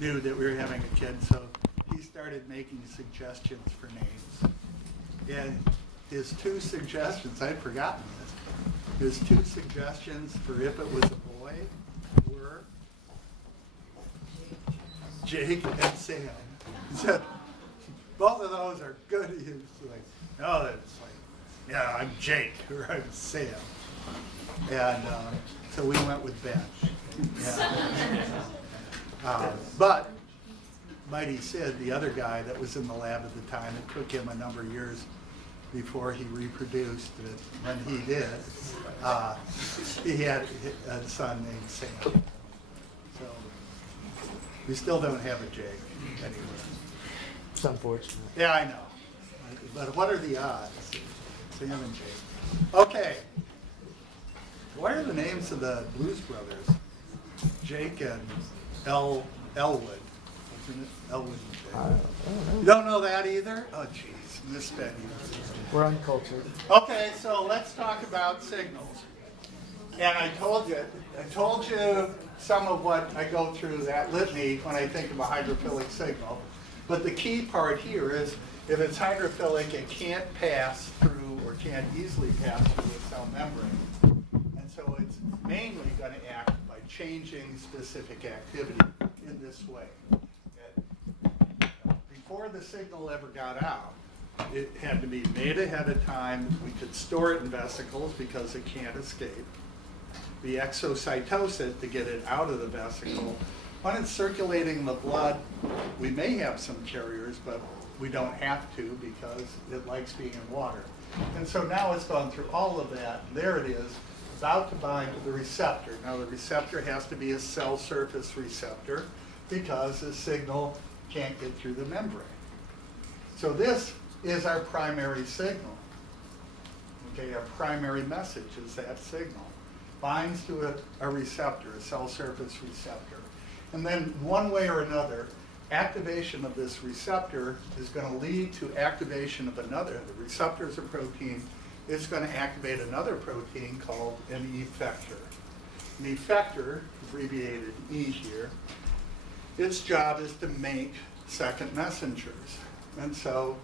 knew that we were having a kid, so he started making suggestions for names. And his two suggestions, I'd forgotten this, his two suggestions for if it was a boy were Jake and Sam. He said, both of those are good. He was like, no, that's like, yeah, I'm Jake, or I'm Sam. And so we went with Ben. Yeah. But Mighty Sid, the other guy that was in the lab at the time, it took him a number of years before he reproduced. But when he did, he had a son named Sam. So we still don't have a Jake anywhere. It's unfortunate. Yeah, I know. But what are the odds? Sam and Jake. Okay. What are the names of the Blues Brothers? Jake and Elwood. Isn't it? Elwood and Jake. I don't know. You don't know that either? Oh, jeez. Misspent you. We're uncultured. Okay, so let's talk about signals. And I told you some of what I go through that litany when I think of a hydrophilic signal. But the key part here is if it's hydrophilic, it can't pass through or can't easily pass through a cell membrane. And so it's mainly going to act by changing specific activity in this way. Before the signal ever got out, it had to be made ahead of time. We could store it in vesicles because it can't escape. We exocytose it to get it out of the vesicle. When it's circulating in the blood, we may have some carriers, but we don't have to because it likes being in water. And so now it's gone through all of that. There it is, about to bind to the receptor. Now the receptor has to be a cell surface receptor because the signal can't get through the membrane. So this is our primary signal. Okay, our primary message is that signal. Binds to a receptor, a cell surface receptor. And then one way or another, activation of this receptor is going to lead to activation of another. The receptor is a protein. It's going to activate another protein called an effector. An effector, abbreviated E here, its job is to make second messengers. And so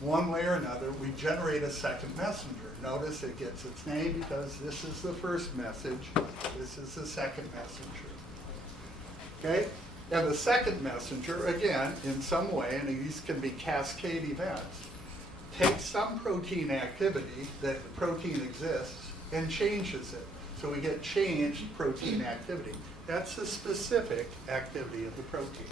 one way or another, we generate a second messenger. Notice it gets its name because this is the first message. This is the second messenger. Okay? And the second messenger, again, in some way, and these can be cascade events, takes some protein activity that the protein exists and changes it. So we get changed protein activity. That's the specific activity of the protein.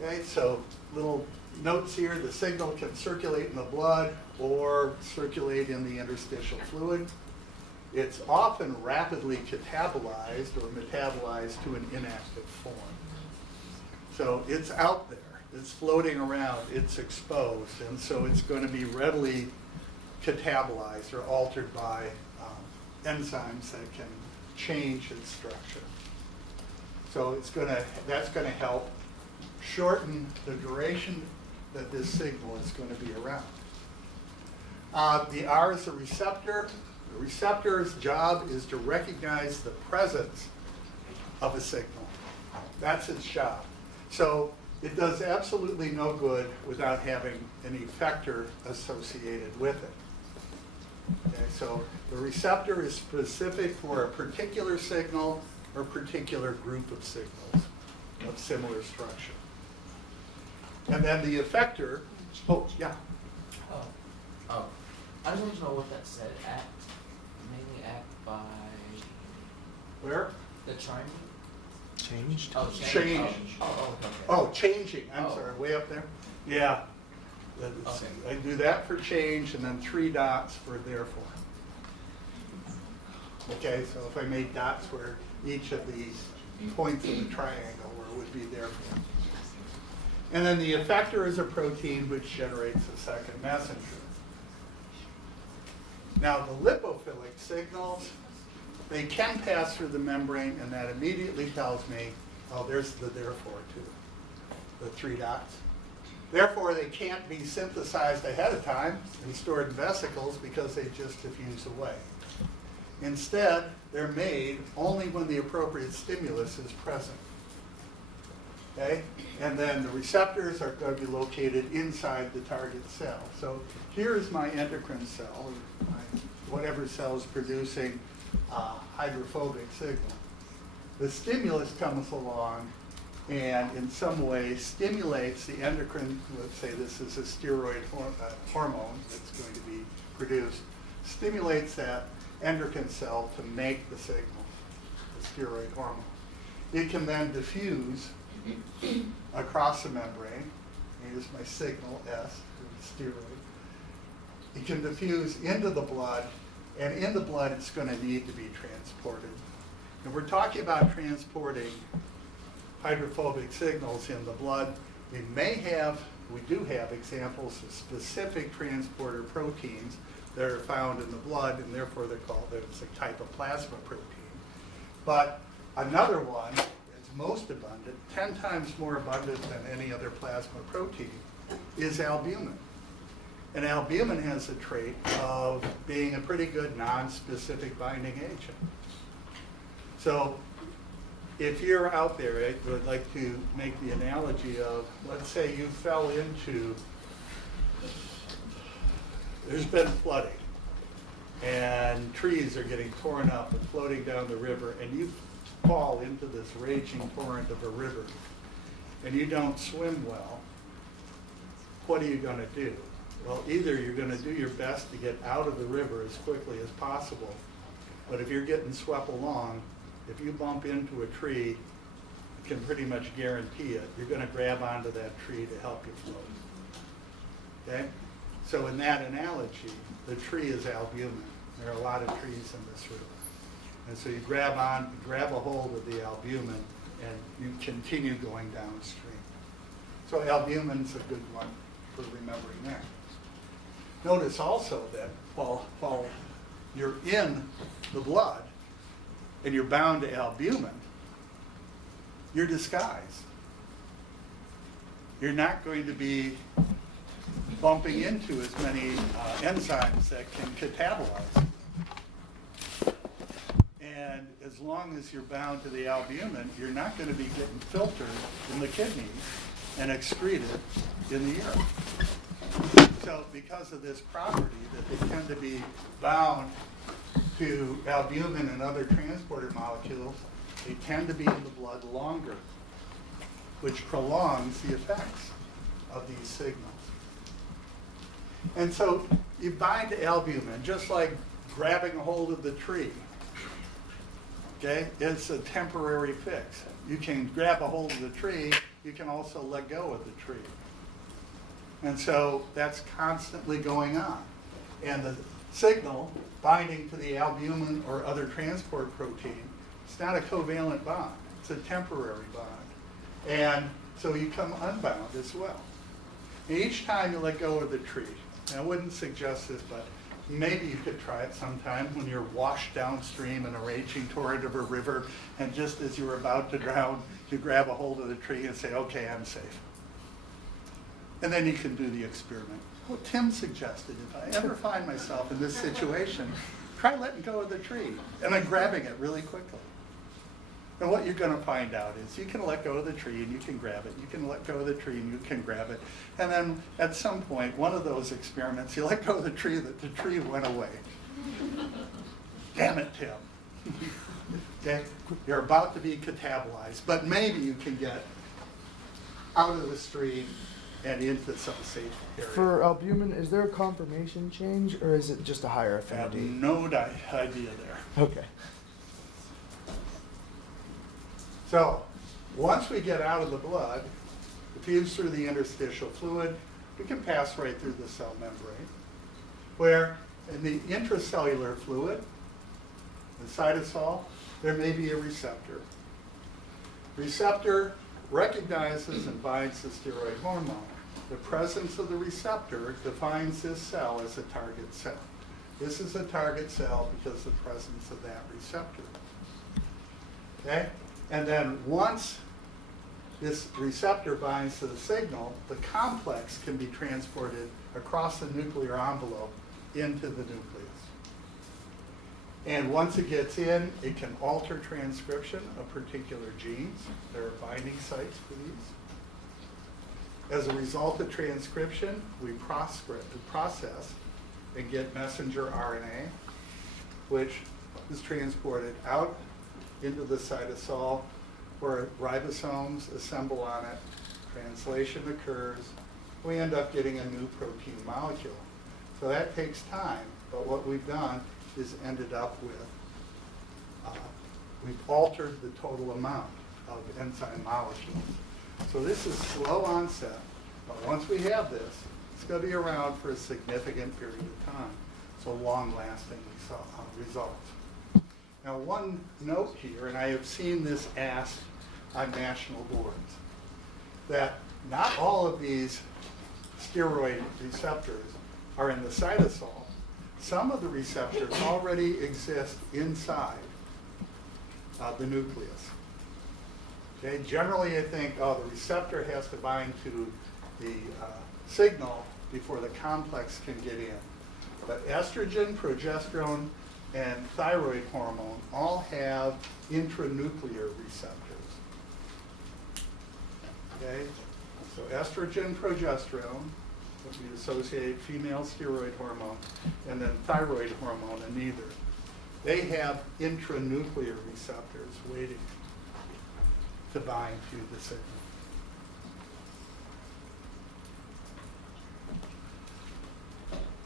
Okay, so little notes here, the signal can circulate in the blood or circulate in the interstitial fluid. It's often rapidly catabolized or metabolized to an inactive form. So it's out there, it's floating around, it's exposed, and so it's going to be readily catabolized or altered by enzymes that can change its structure. So that's going to help shorten the duration that this signal is going to be around. The R is a receptor. The receptor's job is to recognize the presence of a signal. That's its job. So it does absolutely no good without having an effector associated with it. Okay, so the receptor is specific for a particular signal or particular group of signals of similar structure. And then the effector, oh, yeah. I just want to know what that said. Mainly act by Where? the triming. Changed? Oh, Change. Okay. Oh, changing, I'm Oh. sorry, way up there? Yeah. That's- Okay. I do that for change and then 3 dots for therefore. Okay, so if I made dots where each of these points of the triangle where it would be therefore. And then the effector is a protein which generates a second messenger. Now the lipophilic signals, they can pass through the membrane, and that immediately tells me, oh, there's the therefore too, the 3 dots. Therefore, they can't be synthesized ahead of time and stored in vesicles because they just diffuse away. Instead, they're made only when the appropriate stimulus is present. Okay? And then the receptors are going to be located inside the target cell. So here's my endocrine cell, or my whatever cell is producing hydrophobic signal. The stimulus comes along and in some way stimulates the endocrine, let's say this is a steroid hormone that's going to be produced, stimulates that endocrine cell to make the signal, the steroid hormone. It can then diffuse across the membrane. Here's my signal S, the steroid. It can diffuse into the blood, and in the blood it's going to need to be transported. And we're talking about transporting hydrophobic signals in the blood. We do have examples of specific transporter proteins that are found in the blood, and therefore they're called, it's a type of plasma protein. But another one that's most abundant, 10 times more abundant than any other plasma protein, is albumin. And albumin has a trait of being a pretty good non-specific binding agent. So if you're out there, I would like to make the analogy of, let's say you fell into, there's been flooding, and trees are getting torn up and floating down the river, and you fall into this raging torrent of a river, and you don't swim well. What are you going to do? Well, either you're going to do your best to get out of the river as quickly as possible, but if you're getting swept along, if you bump into a tree, you can pretty much guarantee it, you're going to grab onto that tree to help you float. Okay? So in that analogy, the tree is albumin. There are a lot of trees in this river. And so you grab a hold of the albumin, and you continue going downstream. So albumin's a good one for remembering that. Notice also that while you're in the blood and you're bound to albumin, you're disguised. You're not going to be bumping into as many enzymes that can catabolize. And as long as you're bound to the albumin, you're not going to be getting filtered in the kidneys and excreted in the urine. So because of this property that they tend to be bound to albumin and other transporter molecules, they tend to be in the blood longer, which prolongs the effects of these signals. And so you bind to albumin, just like grabbing a hold of the tree. Okay? It's a temporary fix. You can grab a hold of the tree, you can also let go of the tree. And so that's constantly going on. And the signal binding to the albumin or other transport protein, it's not a covalent bond, it's a temporary bond. And so you come unbound as well. And each time you let go of the tree, and I wouldn't suggest this, but maybe you could try it sometime when you're washed downstream in a raging torrent of a river, and just as you're about to drown, you grab a hold of the tree and say, okay, I'm safe. And then you can do the experiment. Well, Tim suggested if I ever find myself in this situation, try letting go of the tree and then grabbing it really quickly. And what you're going to find out is you can let go of the tree and you can grab it. You can let go of the tree and you can grab it. And then at some point, one of those experiments, you let go of the tree went away. Damn it, Tim. Okay? You're about to be catabolized, but maybe you can get out of the stream and into some safe area. For albumin, is there a conformation change, or is it just a higher I have affinity? no idea there. Okay. So, once we get out of the blood, diffuse through the interstitial fluid, we can pass right through the cell membrane, where in the intracellular fluid, the cytosol, there may be a receptor. Receptor recognizes and binds the steroid hormone. The presence of the receptor defines this cell as a target cell. This is a target cell because of the presence of that receptor. Okay? And then once this receptor binds to the signal, the complex can be transported across the nuclear envelope into the nucleus. And once it gets in, it can alter transcription of particular genes. There are binding sites for these. As a result of transcription, we process and get messenger RNA, which is transported out into the cytosol where ribosomes assemble on it, translation occurs, we end up getting a new protein molecule. So that takes time, but what we've done is ended up with, we've altered the total amount of enzyme molecules. So this is slow onset, but once we have this, it's going to be around for a significant period of time. So long-lasting results. Now one note here, and I have seen this asked on national boards, that not all of these steroid receptors are in the cytosol. Some of the receptors already exist inside the nucleus. Okay, generally I think, oh, the receptor has to bind to the signal before the complex can get in. But estrogen, progesterone, and thyroid hormone all have intranuclear receptors. Okay, so estrogen, progesterone, which we associate female steroid hormone, and then thyroid hormone, and neither. They have intranuclear receptors waiting to bind to the signal.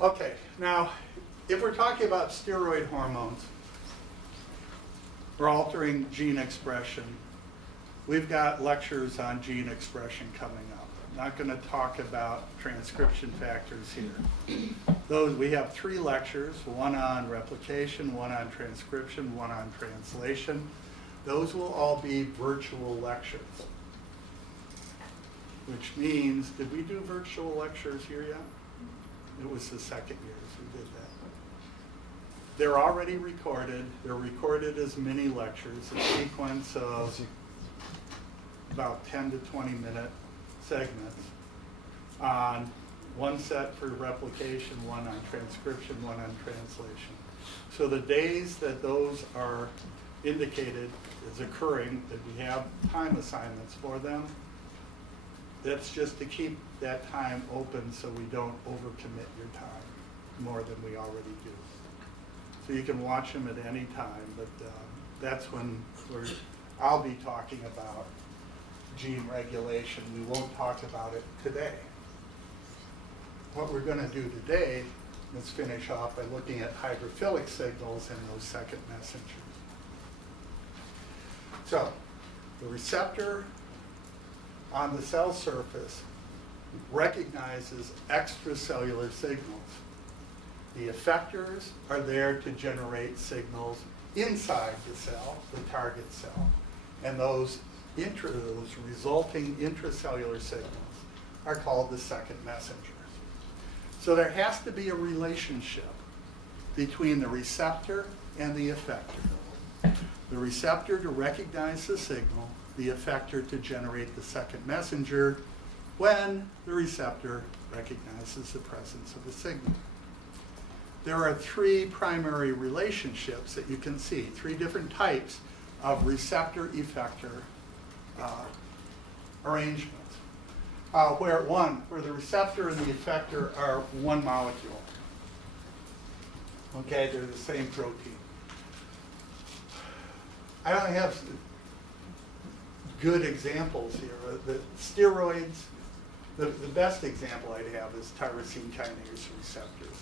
Okay, now, if we're talking about steroid hormones, we're altering gene expression. We've got lectures on gene expression coming up. I'm not going to talk about transcription factors here. Those, we have 3 lectures, one on replication, one on transcription, one on translation. Those will all be virtual lectures. Which means, did we do virtual lectures here yet? It was the second years we did that. They're already recorded. They're recorded as mini lectures, a sequence of about 10 to 20 minute segments on one set for replication, one on transcription, one on translation. So the days that those are indicated as occurring, that we have time assignments for them, that's just to keep that time open so we don't overcommit your time more than we already do. So you can watch them at any time, but that's when I'll be talking about gene regulation. We won't talk about it today. What we're going to do today is finish off by looking at hydrophilic signals in those second messengers. So the receptor on the cell surface recognizes extracellular signals. The effectors are there to generate signals inside the cell, the target cell, and those resulting intracellular signals are called the second messengers. So there has to be a relationship between the receptor and the effector. The receptor to recognize the signal, the effector to generate the second messenger when the receptor recognizes the presence of the signal. There are 3 primary relationships that you can see, 3 different types of receptor-effector arrangements. Where the receptor and the effector are one molecule. Okay, they're the same protein. I don't have good examples here. The steroids, the best example I'd have is tyrosine kinase receptors.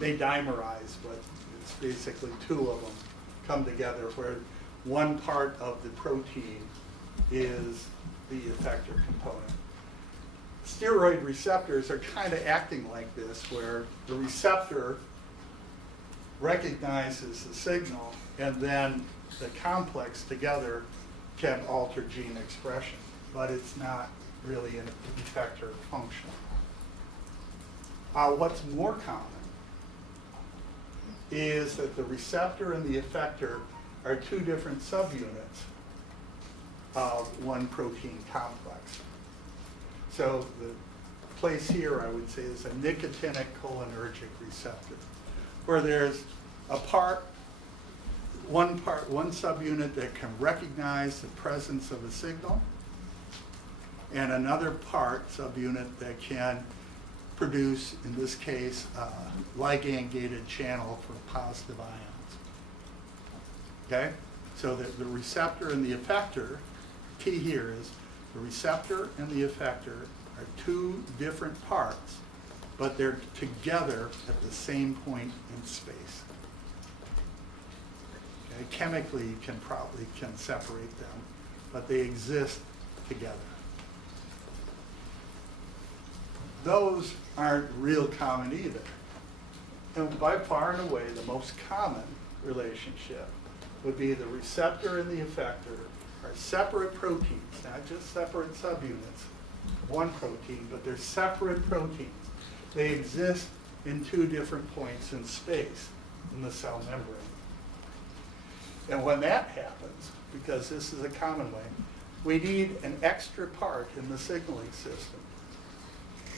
They dimerize, but it's basically 2 of them come together where one part of the protein is the effector component. Steroid receptors are kind of acting like this, where the receptor recognizes the signal and then the complex together can alter gene expression, but it's not really an effector function. What's more common is that the receptor and the effector are 2 different subunits of one protein complex. So the place here, I would say, is a nicotinic cholinergic receptor, where there's a part, the one subunit that can recognize the presence of a signal, and another subunit that can produce, in this case, a ligand-gated channel for positive ions. Okay? So that the receptor and the effector, key here is the receptor and the effector are two different parts, but they're together at the same point in space. Okay? Chemically, you can separate them, but they exist together. Those aren't real common either. And by far and away, the most common relationship would be the receptor and the effector are separate proteins, not just separate subunits, one protein, but they're separate proteins. They exist in two different points in space in the cell membrane. And when that happens, because this is a common way, we need an extra part in the signaling system.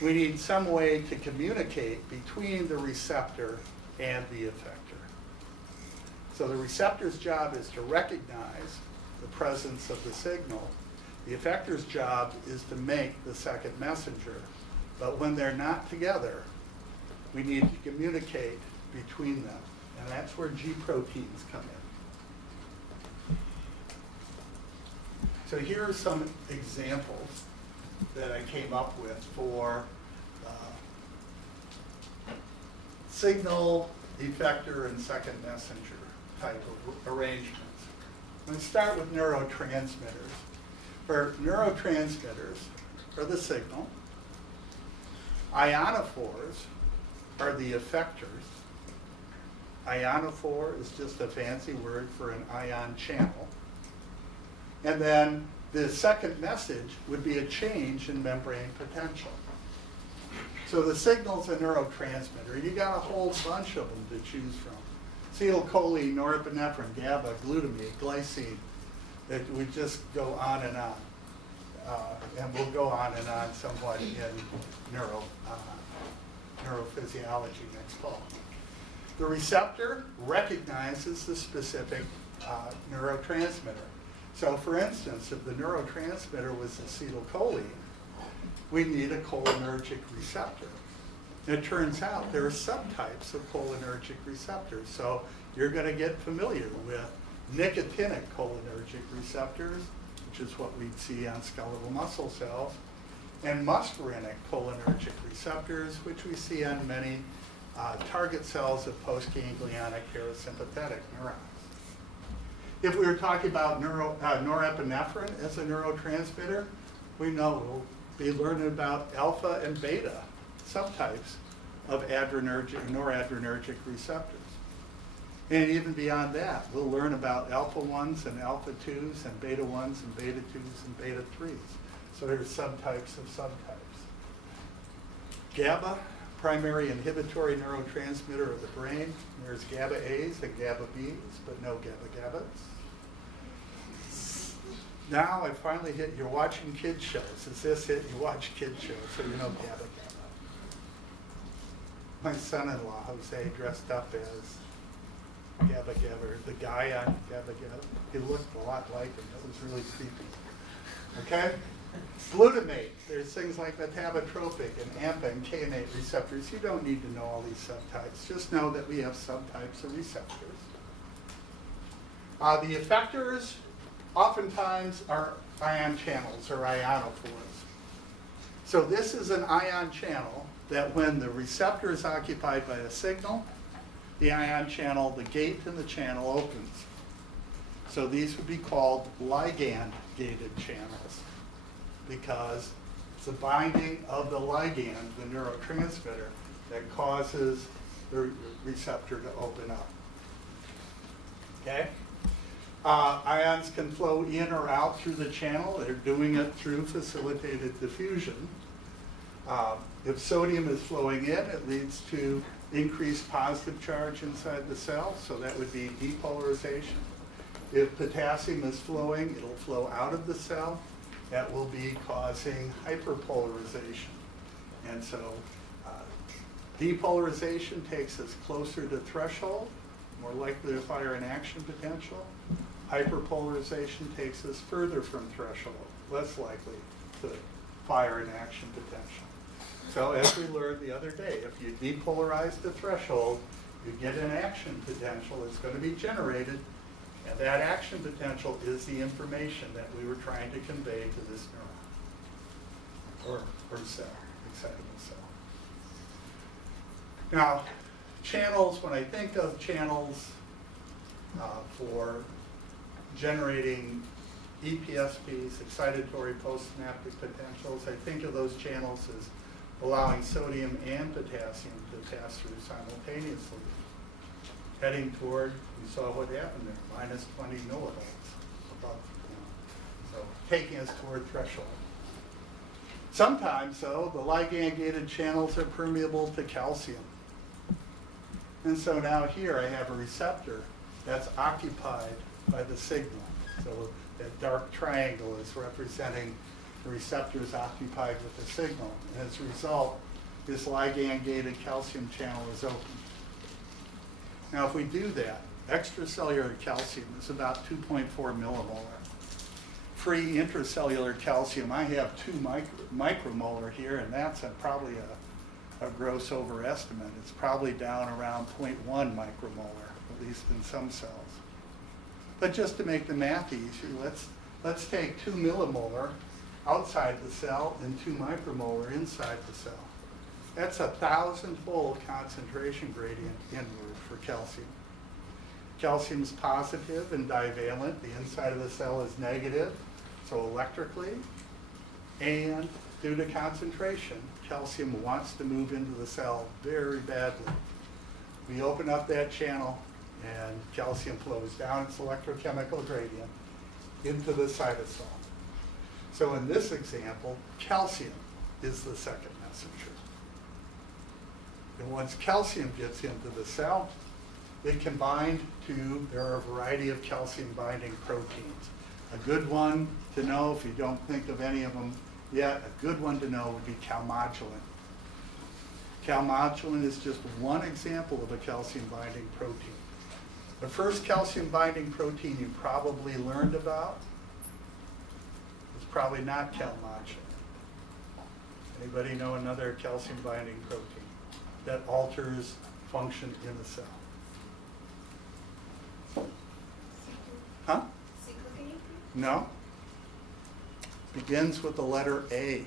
We need some way to communicate between the receptor and the effector. So the receptor's job is to recognize the presence of the signal. The effector's job is to make the second messenger. But when they're not together, we need to communicate between them. And that's where G proteins come in. So here are some examples that I came up with for signal, effector, and second messenger type of arrangements. I'm going to start with neurotransmitters. For neurotransmitters are the signal. Ionophores are the effectors. Ionophore is just a fancy word for an ion channel. And then the second message would be a change in membrane potential. So the signal's a neurotransmitter. You got a whole bunch of them to choose from. Acetylcholine, norepinephrine, GABA, glutamate, glycine. That we just go on and on. And we'll go on and on somewhat in neurophysiology next fall. The receptor recognizes the specific neurotransmitter. So for instance, if the neurotransmitter was acetylcholine, we need a cholinergic receptor. And it turns out there are subtypes of cholinergic receptors. So you're going to get familiar with nicotinic cholinergic receptors, which is what we'd see on skeletal muscle cells, and muscarinic cholinergic receptors, which we see on many target cells of postganglionic parasympathetic neurons. If we were talking about norepinephrine as a neurotransmitter, we know we'll be learning about alpha and beta subtypes of noradrenergic receptors. And even beyond that, we'll learn about alpha 1s and alpha 2s and beta 1s and beta 2s and beta 3s. So there's subtypes of subtypes. GABA, primary inhibitory neurotransmitter of the brain. There's GABA A's and GABA B's, but no GABA GABAs. Now I finally hit, you're watching kids shows. Is this it? You watch kids shows, so you know GABA GABA. My son-in-law, Jose, dressed up as GABA GABA, the guy on GABA GABA. He looked a lot like him. That was really creepy. Okay? Glutamate. There's things like metabotropic and AMPA and kainate receptors. You don't need to know all these subtypes. Just know that we have subtypes of receptors. The effectors oftentimes are ion channels or ionophores. So this is an ion channel that when the receptor is occupied by a signal, the ion channel, the gate in the channel opens. So these would be called ligand-gated channels because it's the binding of the ligand, the neurotransmitter, that causes the receptor to open up. Okay? Ions can flow in or out through the channel. They're doing it through facilitated diffusion. If sodium is flowing in, it leads to increased positive charge inside the cell, so that would be depolarization. If potassium is flowing, it'll flow out of the cell. That will be causing hyperpolarization. And so depolarization takes us closer to threshold. more likely to fire an action potential. Hyperpolarization takes us further from threshold, less likely to fire an action potential. So as we learned the other day, if you depolarize the threshold, you get an action potential that's going to be generated, and that action potential is the information that we were trying to convey to this neuron or cell, excitable cell. Now, channels, when I think of channels for generating EPSPs, excitatory postsynaptic potentials, I think of those channels as allowing sodium and potassium to pass through simultaneously. Heading toward, we saw what happened there, minus 20 millivolts. Above, so taking us toward threshold. Sometimes, though, the ligand-gated channels are permeable to calcium. And so now here I have a receptor that's occupied by the signal. So that dark triangle is representing the receptors occupied with the signal. And as a result, this ligand-gated calcium channel is open. Now if we do that, extracellular calcium is about 2.4 millimolar. Free intracellular calcium, I have 2 micromolar here, and that's probably a gross overestimate. It's probably down around 0.1 micromolar, at least in some cells. But just to make the math easier, let's take 2 millimolar outside the cell and 2 micromolar inside the cell. That's a 1,000-fold concentration gradient inward for calcium. Calcium is positive and divalent. The inside of the cell is negative, so electrically. And due to concentration, calcium wants to move into the cell very badly. We open up that channel and calcium flows down its electrochemical gradient into the cytosol. So in this example, calcium is the second messenger. And once calcium gets into the cell, it can bind to, there are a variety of calcium binding proteins. A good one to know, if you don't think of any of them yet, a good one to know would be calmodulin. Calmodulin is just one example of a calcium binding protein. The first calcium binding protein you probably learned about is probably not calmodulin. Anybody know another calcium binding protein that alters function in the cell? Huh? No. Begins with the letter A.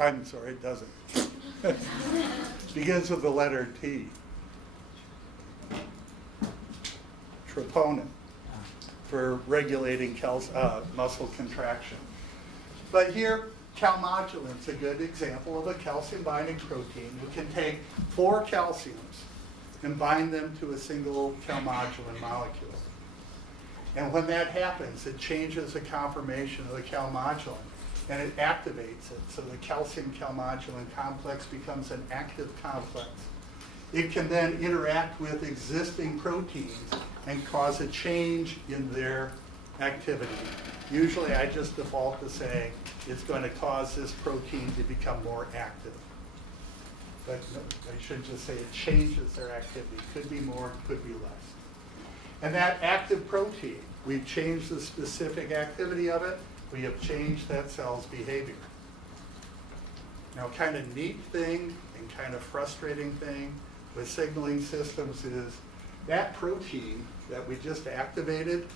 I'm sorry, it doesn't. Begins with the letter T. Troponin, for regulating muscle contraction. But here, calmodulin is a good example of a calcium binding protein. We can take 4 calciums and bind them to a single calmodulin molecule. And when that happens, it changes the conformation of the calmodulin and it activates it. So the calcium calmodulin complex becomes an active complex. It can then interact with existing proteins and cause a change in their activity. Usually I just default to saying it's going to cause this protein to become more active. But I should just say it changes their activity. Could be more, could be less. And that active protein, we've changed the specific activity of it, we have changed that cell's behavior. Now, kind of neat thing and kind of frustrating thing with signaling systems is that protein that we just activated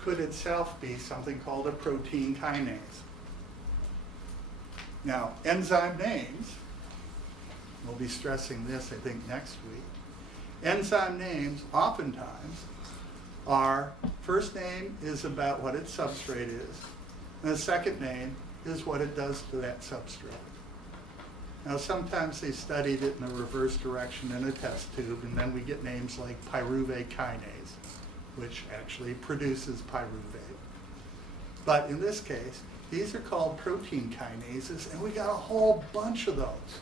could itself be something called a protein kinase. Now, enzyme names, we'll be stressing this, I think, next week. Enzyme names oftentimes are, first name is about what its substrate is, and the second name is what it does to that substrate. Now sometimes they studied it in a reverse direction in a test tube, and then we get names like pyruvate kinase, which actually produces pyruvate. But in this case, these are called protein kinases, and we got a whole bunch of those.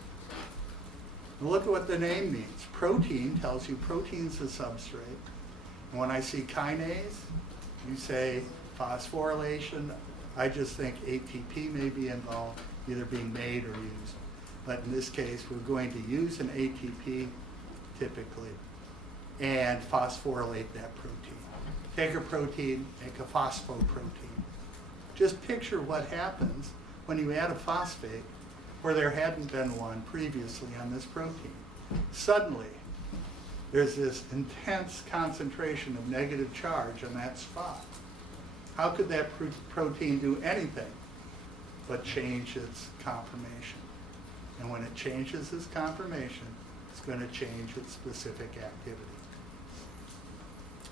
And look at what the name means. Protein tells you protein's the substrate. And when I see kinase, you say phosphorylation. I just think ATP may be involved, either being made or used. But in this case, we're going to use an ATP typically. and phosphorylate that protein. Take a protein, make a phosphoprotein. Just picture what happens when you add a phosphate where there hadn't been one previously on this protein. Suddenly, there's this intense concentration of negative charge on that spot. How could that protein do anything but change its conformation? And when it changes its conformation, it's going to change its specific activity.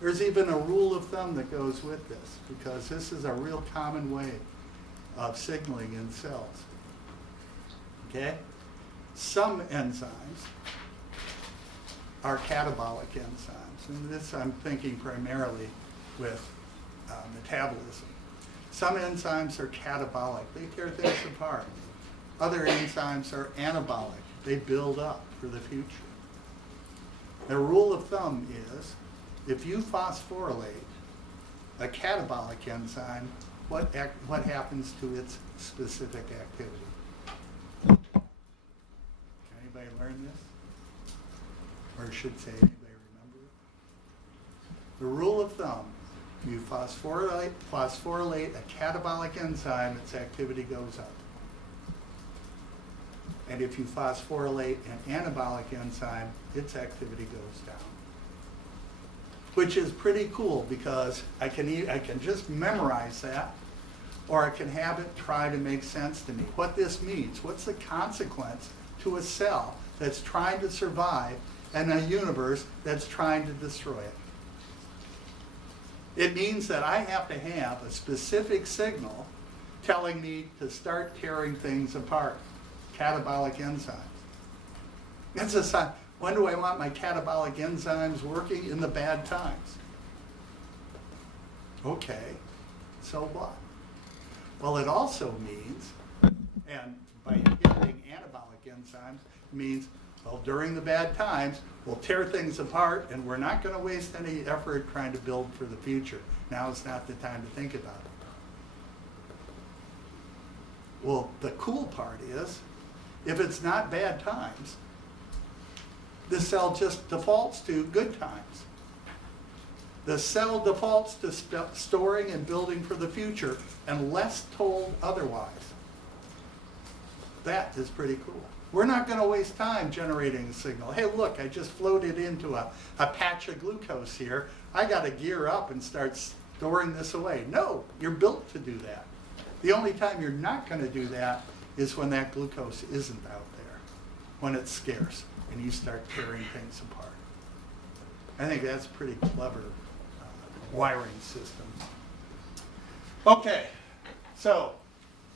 There's even a rule of thumb that goes with this, because this is a real common way of signaling in cells. Okay? Some enzymes are catabolic enzymes, and this I'm thinking primarily with metabolism. Some enzymes are catabolic, they tear things apart. Other enzymes are anabolic, they build up for the future. The rule of thumb is, if you phosphorylate a catabolic enzyme, what happens to its specific activity? Anybody learn this? Or should say, anybody remember it? The rule of thumb, you phosphorylate a catabolic enzyme, its activity goes up. And if you phosphorylate an anabolic enzyme, its activity goes down. Which is pretty cool, because I can just memorize that, or I can have it try to make sense to me. What this means, what's the consequence to a cell that's trying to survive in a universe that's trying to destroy it? It means that I have to have a specific signal telling me to start tearing things apart. Catabolic enzymes. It's a sign. When do I want my catabolic enzymes working? In the bad times. Okay, so what? Well, it also means, and by inhibiting anabolic enzymes, means, well, during the bad times, we'll tear things apart, and we're not going to waste any effort trying to build for the future. Now is not the time to think about it. Well, the cool part is, if it's not bad times, the cell just defaults to good times. The cell defaults to storing and building for the future unless told otherwise. That is pretty cool. We're not going to waste time generating a signal. Hey, look, I just floated into a patch of glucose here. I got to gear up and start storing this away. No, you're built to do that. The only time you're not going to do that is when that glucose isn't out there, when it's scarce, and you start tearing things apart. I think that's pretty clever wiring system. Okay, so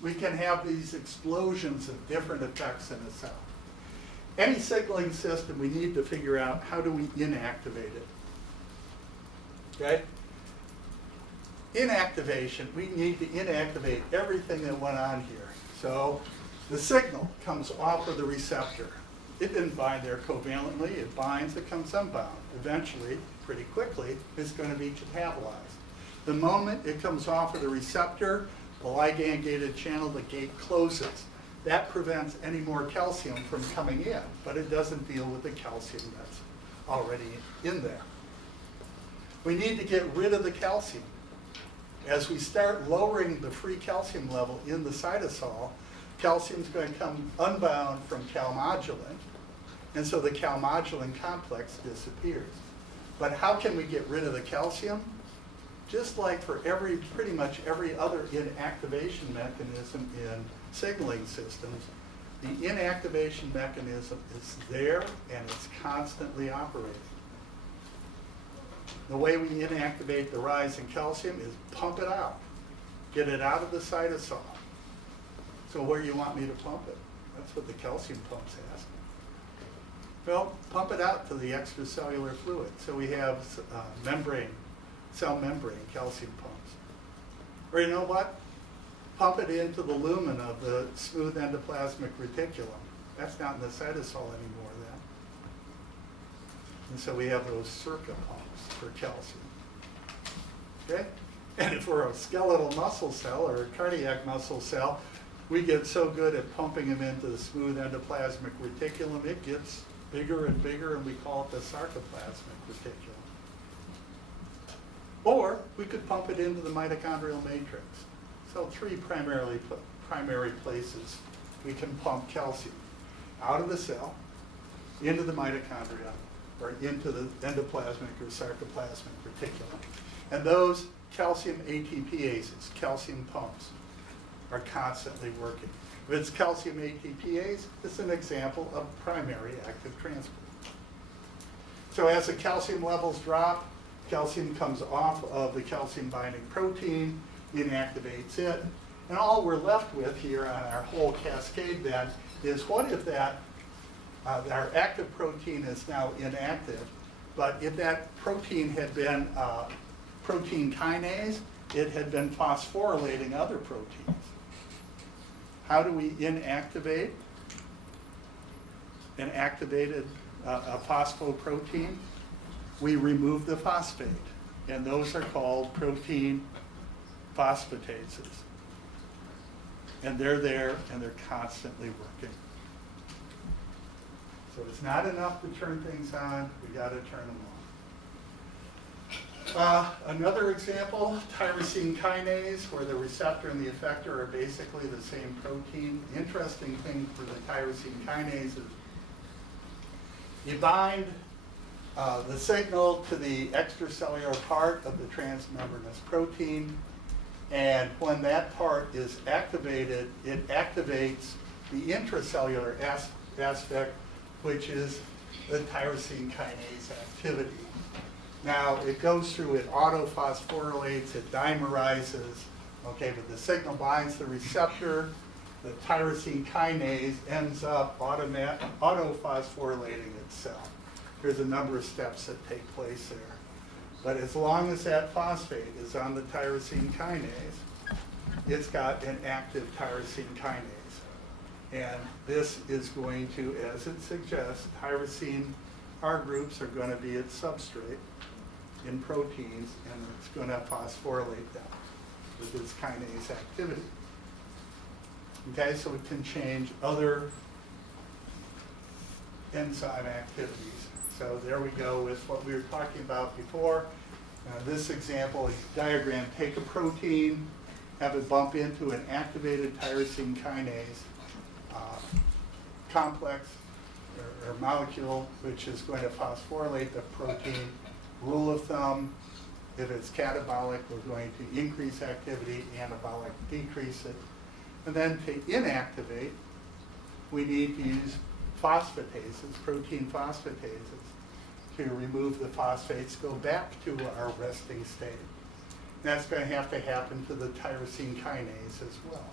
we can have these explosions of different effects in a cell. Any signaling system, we need to figure out how do we inactivate it. Okay? Inactivation, we need to inactivate everything that went on here. So the signal comes off of the receptor. It didn't bind there covalently, it binds, it comes unbound. Eventually, pretty quickly, it's going to be catabolized. The moment it comes off of the receptor, the ligand-gated channel, the gate closes. That prevents any more calcium from coming in, but it doesn't deal with the calcium that's already in there. We need to get rid of the calcium. As we start lowering the free calcium level in the cytosol, calcium is going to come unbound from calmodulin, and so the calmodulin complex disappears. But how can we get rid of the calcium? Just like for pretty much every other inactivation mechanism in signaling systems, the inactivation mechanism is there and it's constantly operating. The way we inactivate the rise in calcium is pump it out. Get it out of the cytosol. So where do you want me to pump it? That's what the calcium pumps ask. Well, pump it out to the extracellular fluid. So we have cell membrane calcium pumps. Or you know what? Pump it into the lumen of the smooth endoplasmic reticulum. That's not in the cytosol anymore then. And so we have those circa pumps for calcium. Okay? And if we're a skeletal muscle cell or a cardiac muscle cell, we get so good at pumping them into the smooth endoplasmic reticulum, it gets bigger and bigger, and we call it the sarcoplasmic reticulum. Or we could pump it into the mitochondrial matrix. So three primary places we can pump calcium: out of the cell, into the mitochondria, or into the endoplasmic or sarcoplasmic reticulum. And those calcium ATPases, calcium pumps, are constantly working. If it's calcium ATPase, it's an example of primary active transport. So as the calcium levels drop, calcium comes off of the calcium binding protein, inactivates it, and all we're left with here on our whole cascade then is, what if that our active protein is now inactive, but if that protein had been protein kinase, it had been phosphorylating other proteins. How do we inactivate an activated a phosphoprotein? We remove the phosphate, and those are called protein phosphatases. And they're there, and they're constantly working. So it's not enough to turn things on, we got to turn them on. Another example, tyrosine kinase, where the receptor and the effector are basically the same protein. The interesting thing for the tyrosine kinase is you bind the signal to the extracellular part of the transmembranous protein, and when that part is activated, it activates the intracellular aspect, which is the tyrosine kinase activity. Now, it goes through, it autophosphorylates, it dimerizes, okay, but the signal binds the receptor, the tyrosine kinase ends up autophosphorylating itself. There's a number of steps that take place there. But as long as that phosphate is on the tyrosine kinase, it's got an active tyrosine kinase. And this is going to, as it suggests, tyrosine R groups are going to be its substrate in proteins, and it's going to phosphorylate them with its kinase activity. Okay, so it can change other enzyme activities. So there we go with what we were talking about before. This example, a diagram, take a protein, have it bump into an activated tyrosine kinase complex or molecule, which is going to phosphorylate the protein. Rule of thumb, if it's catabolic, we're going to increase activity, anabolic, decrease it. And then to inactivate, we need to use phosphatases, protein phosphatases, to remove the phosphates, go back to our resting state. And that's going to have to happen to the tyrosine kinase as well.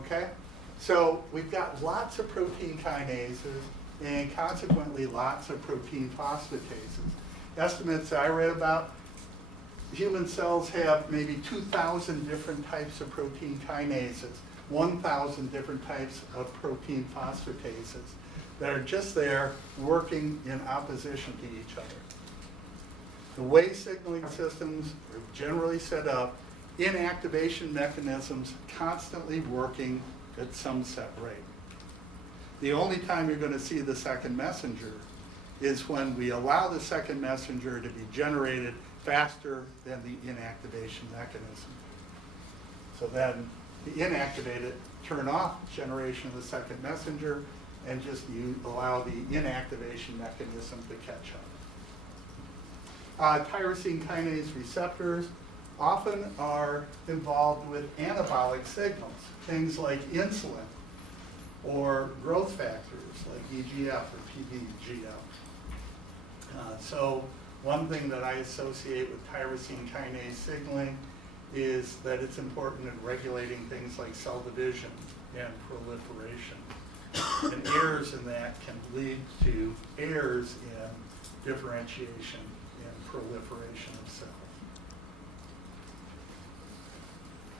Okay? So we've got lots of protein kinases and consequently lots of protein phosphatases. Estimates I read about, human cells have maybe 2,000 different types of protein kinases, 1,000 different types of protein phosphatases that are just there working in opposition to each other. The way signaling systems are generally set up, inactivation mechanisms constantly working at some set rate. The only time you're going to see the second messenger is when we allow the second messenger to be generated faster than the inactivation mechanism. So then to inactivate it, turn off generation of the second messenger, and just allow the inactivation mechanism to catch up. Tyrosine kinase receptors often are involved with anabolic signals, things like insulin or growth factors like EGF or PDGF. So one thing that I associate with tyrosine kinase signaling is that it's important in regulating things like cell division and proliferation. And errors in that can lead to errors in differentiation and proliferation of cells.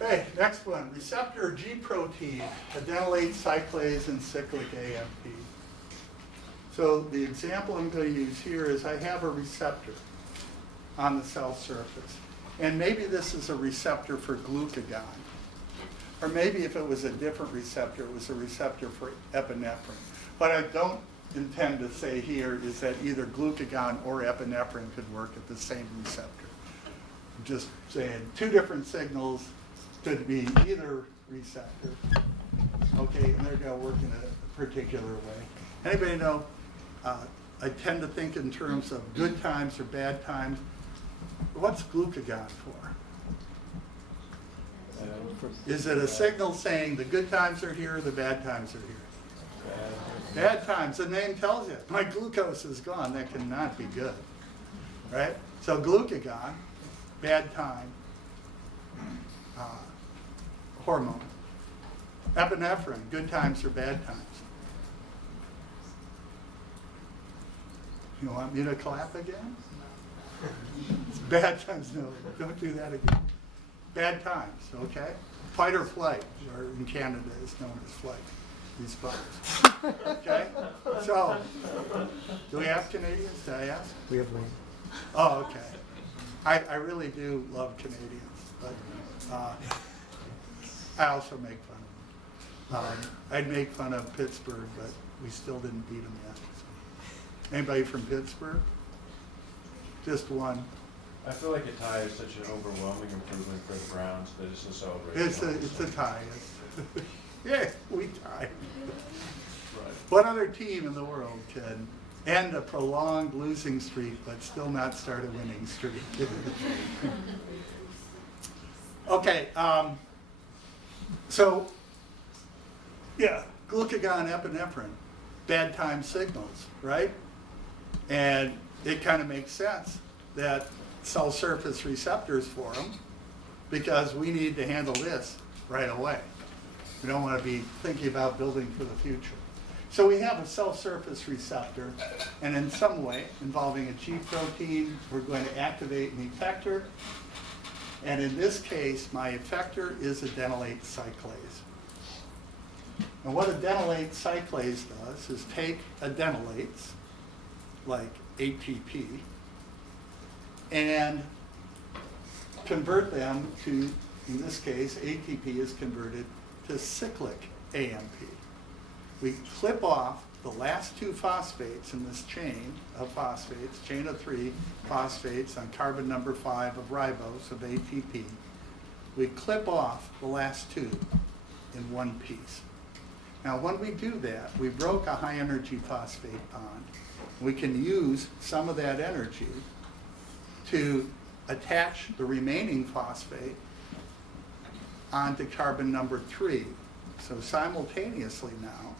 Okay, next one, receptor G protein, adenylate cyclase and cyclic AMP. So the example I'm going to use here is I have a receptor on the cell surface. And maybe this is a receptor for glucagon. Or maybe if it was a different receptor, it was a receptor for epinephrine. What I don't intend to say here is that either glucagon or epinephrine could work at the same receptor. I'm just saying two different signals could be either receptor, okay, and they're going to work in a particular way. Anybody know, I tend to think in terms of good times or bad times. What's glucagon for? Is it a signal saying the good times are here, the bad times are here? Bad times, the name tells you. My glucose is gone, that cannot be good, right? So glucagon, bad time, hormone. Epinephrine, good times or bad times. You want me to clap again? Bad times, no, don't do that again. Bad times, okay? Fight or flight, or in Canada is known as flight, response. Okay? So, do we have Canadians, did I ask? We have one. Oh, okay. I really do love Canadians, but I also make fun of them. I'd make fun of Pittsburgh, but we still didn't beat them yet. So. Anybody from Pittsburgh? Just one. I feel like a tie is such an overwhelming improvement for the Browns that it's a celebration. It's a tie. Yeah, we tied. Right. What other team in the world can end a prolonged losing streak but still not start a winning streak? Okay, so, yeah, glucagon, epinephrine, bad time signals, right? And it kind of makes sense that cell surface receptors for them because we need to handle this right away. We don't want to be thinking about building for the future. So we have a cell surface receptor, and in some way involving a G protein, we're going to activate an effector. And in this case, my effector is adenylate cyclase. And what adenylate cyclase does is take adenylates, like ATP, and convert them to, in this case, ATP is converted to cyclic AMP. We clip off the last two phosphates in this chain of phosphates, chain of 3 phosphates on carbon number 5 of ribose of ATP. We clip off the last two in one piece. Now when we do that, we broke a high energy phosphate bond. We can use some of that energy to attach the remaining phosphate onto carbon number 3. So simultaneously now,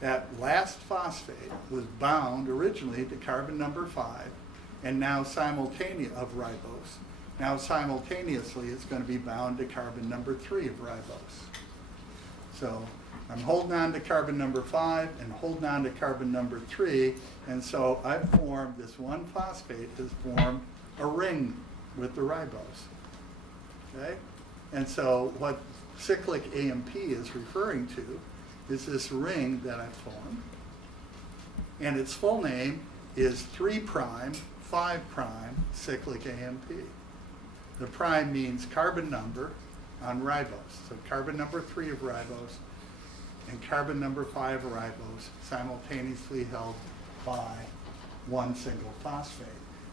that last phosphate was bound originally to carbon number 5, and now of ribose. Now simultaneously it's going to be bound to carbon number 3 of ribose. So I'm holding on to carbon number 5 and holding on to carbon number 3, and so I've formed this one phosphate has formed a ring with the ribose. Okay? And so what cyclic AMP is referring to is this ring that I've formed, and its full name is 3', 5' cyclic AMP. The prime means carbon number on ribose. So carbon number 3 of ribose and carbon number 5 of ribose simultaneously held by one single phosphate.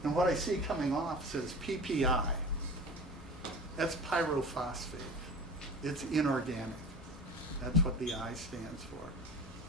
And what I see coming off says PPI. That's pyrophosphate. It's inorganic. That's what the I stands for.